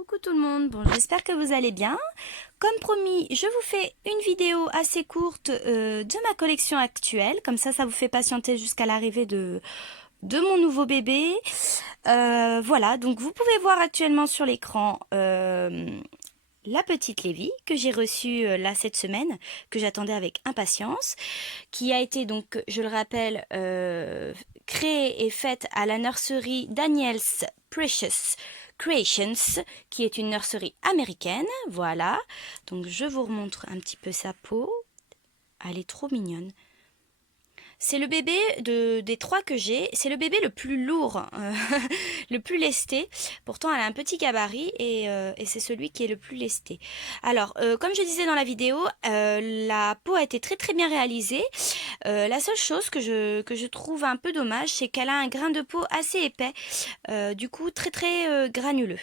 Coucou tout le monde, bon j'espère que vous allez bien. Comme promis, je vous fais une vidéo assez courte de ma collection actuelle, comme ça vous fait patienter jusqu'à l'arrivée de mon nouveau bébé. Voilà, donc vous pouvez voir actuellement sur l'écran la petite Lévi que j'ai reçue là cette semaine, que j'attendais avec impatience, qui a été donc, je le rappelle, créée et faite à la nurserie Daniel's Precious Creations, qui est une nurserie américaine. Voilà, donc je vous remontre un petit peu sa peau. Elle est trop mignonne. C'est le bébé des trois que j'ai, c'est le bébé le plus lourd, le plus lesté. Pourtant, elle a un petit gabarit et c'est celui qui est le plus lesté. Alors, comme je disais dans la vidéo, la peau a été très très bien réalisée. La seule chose que je trouve un peu dommage, c'est qu'elle a un grain de peau assez épais, du coup très très granuleux.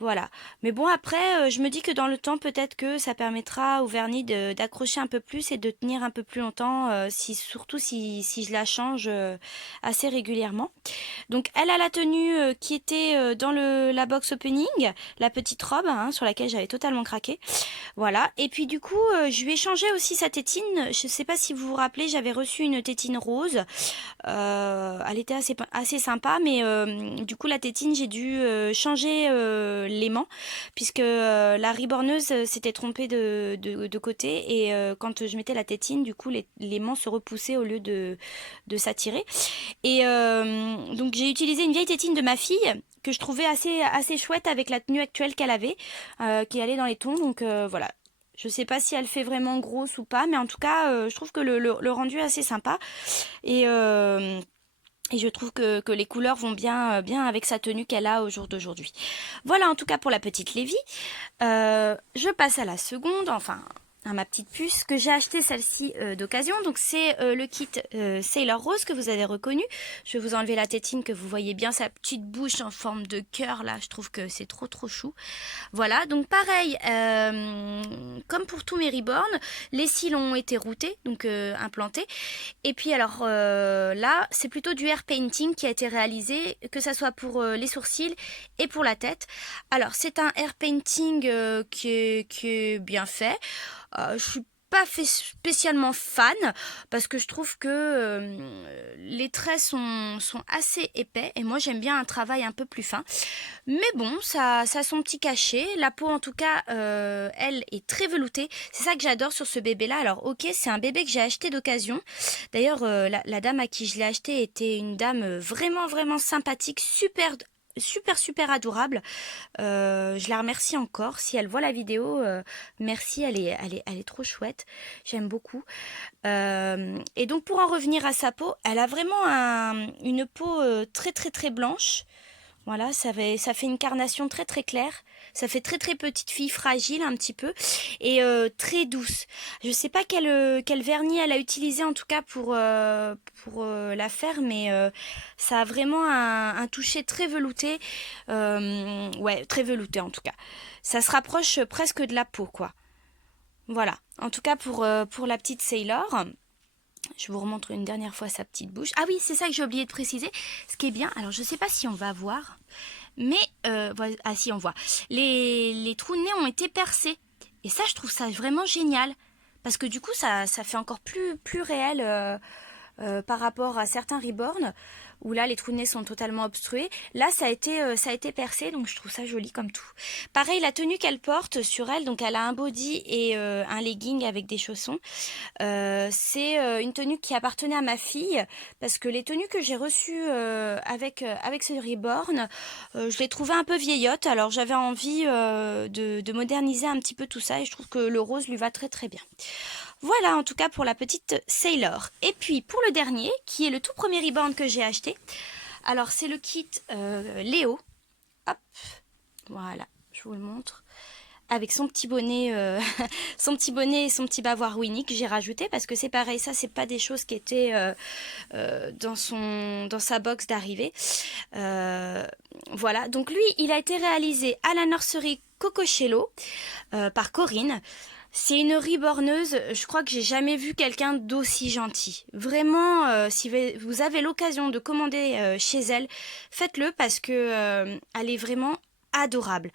Voilà. Mais bon, après, je me dis que dans le temps, peut-être que ça permettra au vernis d'accrocher un peu plus et de tenir un peu plus longtemps, surtout si je la change assez régulièrement. Donc, elle a la tenue qui était dans la box opening, la petite robe hein, sur laquelle j'avais totalement craqué. Voilà. Et puis, du coup, je lui ai changé aussi sa tétine. Je ne sais pas si vous vous rappelez, j'avais reçu une tétine rose. Elle était assez sympa, mais du coup la tétine j'ai dû changer l'aimant puisque la riborneuse s'était trompée de côté et quand je mettais la tétine du coup l'aimant se repoussait au lieu de s'attirer et donc j'ai utilisé une vieille tétine de ma fille que je trouvais assez chouette avec la tenue actuelle qu'elle avait qui allait dans les tons donc voilà. Je sais pas si elle fait vraiment grosse ou pas, mais en tout cas, je trouve que le rendu est assez sympa. Et, euh, et je trouve que les couleurs vont bien avec sa tenue qu'elle a au jour d'aujourd'hui. Voilà en tout cas pour la petite Lévi. Je passe à la seconde, enfin à ma petite puce que j'ai acheté celle-ci d'occasion. Donc c'est le kit Sailor Rose que vous avez reconnu. Je vais vous enlever la tétine que vous voyez bien sa petite bouche en forme de cœur là. Je trouve que c'est trop chou. Voilà, donc pareil, comme pour tous mes reborn, les cils ont été routés, donc implantés. Et puis alors là, c'est plutôt du hair painting qui a été réalisé, que ça soit pour les sourcils et pour la tête. Alors c'est un hair painting qui est bien fait. Je suis pas fait spécialement fan parce que je trouve que les traits sont assez épais et moi j'aime bien un travail un peu plus fin. Mais bon, ça a son petit cachet. La peau, en tout cas, elle est très veloutée. C'est ça que j'adore sur ce bébé-là. Alors, ok, c'est un bébé que j'ai acheté d'occasion. D'ailleurs, la dame à qui je l'ai acheté était une dame vraiment sympathique, super adorable. Je la remercie encore. Si elle voit la vidéo, merci, elle est trop chouette. J'aime beaucoup. Et donc, pour en revenir à sa peau, elle a vraiment une peau très blanche. Voilà, ça fait une carnation très claire. Ça fait très petite fille fragile un petit peu et très douce. Je sais pas quel vernis elle a utilisé en tout cas pour la faire, mais ça a vraiment un toucher très velouté. Ouais, très velouté en tout cas. Ça se rapproche presque de la peau quoi. Voilà. En tout cas pour la petite Sailor. Je vous remontre une dernière fois sa petite bouche. Ah oui, c'est ça que j'ai oublié de préciser. Ce qui est bien, alors je ne sais pas si on va voir, mais voilà, ah si on voit. Les trous de nez ont été percés. Et ça, je trouve ça vraiment génial. Parce que du coup, ça fait encore plus réel par rapport à certains reborn où là les trous de nez sont totalement obstrués. Là ça a été percé, donc je trouve ça joli comme tout. Pareil, la tenue qu'elle porte sur elle, donc elle a un body et un legging avec des chaussons. C'est une tenue qui appartenait à ma fille parce que les tenues que j'ai reçues avec ce reborn, je les trouvais un peu vieillottes. Alors j'avais envie de moderniser un petit peu tout ça et je trouve que le rose lui va très bien. Voilà en tout cas pour la petite Sailor. Et puis pour le dernier, qui est le tout premier reborn que j'ai acheté. Alors c'est le kit Léo. Hop, voilà, je vous le montre. Avec son petit bonnet, son petit bonnet et son petit bavoir Winnie que j'ai rajouté parce que c'est pareil, ça c'est pas des choses qui étaient dans sa box d'arrivée. Voilà, donc lui il a été réalisé à la nurserie Cocochello par Corinne. C'est une reborneuse, je crois que j'ai jamais vu quelqu'un d'aussi gentil. Vraiment, si vous avez l'occasion de commander chez elle, faites-le parce que elle est vraiment adorable.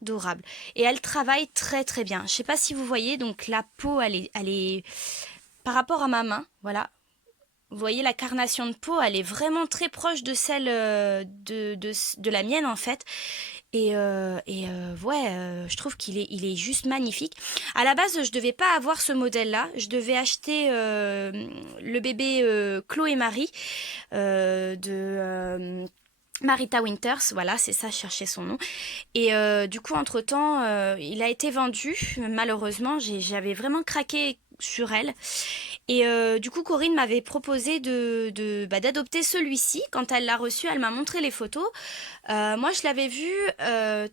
adorable. Et elle travaille très très bien. Je sais pas si vous voyez, donc la peau, elle est par rapport à ma main, voilà. Vous voyez la carnation de peau, elle est vraiment très proche de celle de la mienne en fait. Ouais, je trouve il est juste magnifique. À la base, je devais pas avoir ce modèle-là. Je devais acheter le bébé Chloé Marie de Marita Winters, voilà, c'est ça, je cherchais son nom. Et du coup, entre-temps, il a été vendu. Malheureusement, j'avais vraiment craqué sur elle. Et du coup, Corinne m'avait proposé d'adopter celui-ci. Quand elle l'a reçu, elle m'a montré les photos. Moi, je l'avais vu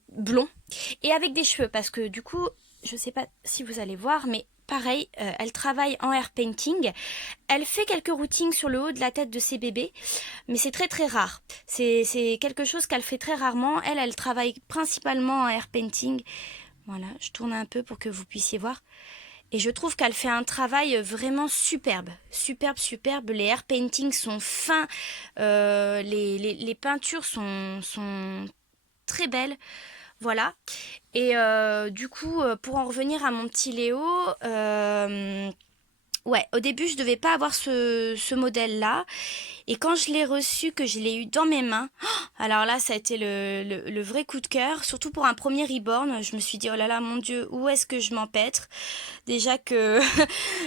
blond et avec des cheveux parce que du coup, je sais pas si vous allez voir, mais pareil, elle travaille en hair painting. Elle fait quelques routines sur le haut de la tête de ses bébés, mais c'est très très rare. C'est quelque chose qu'elle fait très rarement. Elle travaille principalement en hair painting. Voilà, je tourne un peu pour que vous puissiez voir. Et je trouve qu'elle fait un travail vraiment superbe, superbe, superbe. Les air paintings sont fins, les peintures sont très belles, voilà. Et du coup, pour en revenir à mon petit Léo, ouais, au début, je devais pas avoir ce modèle-là. Et quand je l'ai reçu, que je l'ai eu dans mes mains, alors là, ça a été le vrai coup de cœur. Surtout pour un premier reborn, je me suis dit, oh là là, mon Dieu, où est-ce que je m'empêtre? Déjà que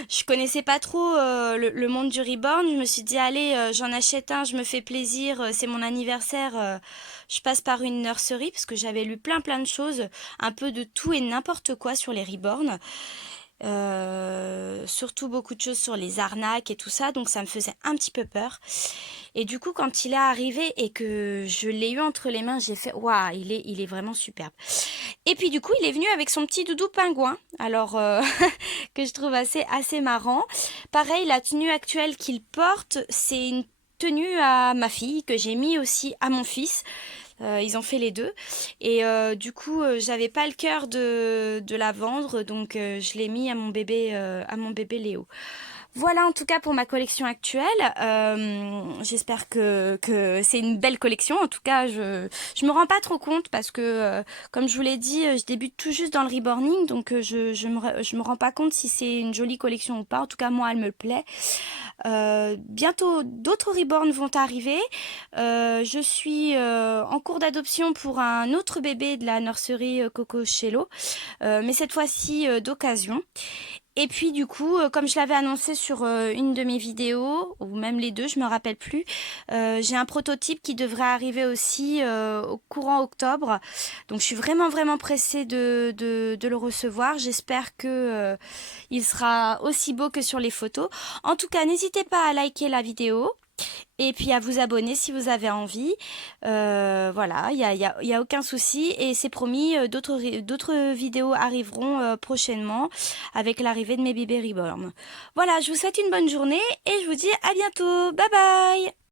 je connaissais pas trop le monde du reborn. Je me suis dit, allez, j'en achète un, je me fais plaisir, c'est mon anniversaire. Je passe par une nurserie parce que j'avais lu plein de choses, un peu de tout et n'importe quoi sur les reborns. Surtout beaucoup de choses sur les arnaques et tout ça, donc ça me faisait un petit peu peur. Et du coup, quand il est arrivé et que je l'ai eu entre les mains, j'ai fait waouh, il est vraiment superbe. Et puis du coup, il est venu avec son petit doudou pingouin, alors que je trouve assez marrant. Pareil, la tenue actuelle qu'il porte, c'est une tenue à ma fille que j'ai mis aussi à mon fils. Ils ont fait les deux. Et du coup, j'avais pas le cœur de la vendre, donc je l'ai mis à mon bébé Léo. Voilà en tout cas pour ma collection actuelle. J'espère que c'est une belle collection. En tout cas, je me rends pas trop compte parce que, comme je vous l'ai dit, je débute tout juste dans le reborning, donc je me rends pas compte si c'est une jolie collection ou pas. En tout cas, moi, elle me plaît. Bientôt, d'autres reborns vont arriver. Je suis en cours d'adoption pour un autre bébé de la nurserie Coco Cello, mais cette fois-ci d'occasion. Et puis du coup, comme je l'avais annoncé sur une de mes vidéos, ou même les deux, je me rappelle plus, j'ai un prototype qui devrait arriver aussi au courant octobre. Donc je suis vraiment pressée de le recevoir. J'espère que il sera aussi beau que sur les photos. En tout cas, n'hésitez pas à liker la vidéo. Et puis à vous abonner si vous avez envie. Voilà, il y a aucun souci. Et c'est promis, d'autres vidéos arriveront prochainement avec l'arrivée de mes bébés reborn. Voilà, je vous souhaite une bonne journée et je vous dis à bientôt. Bye bye!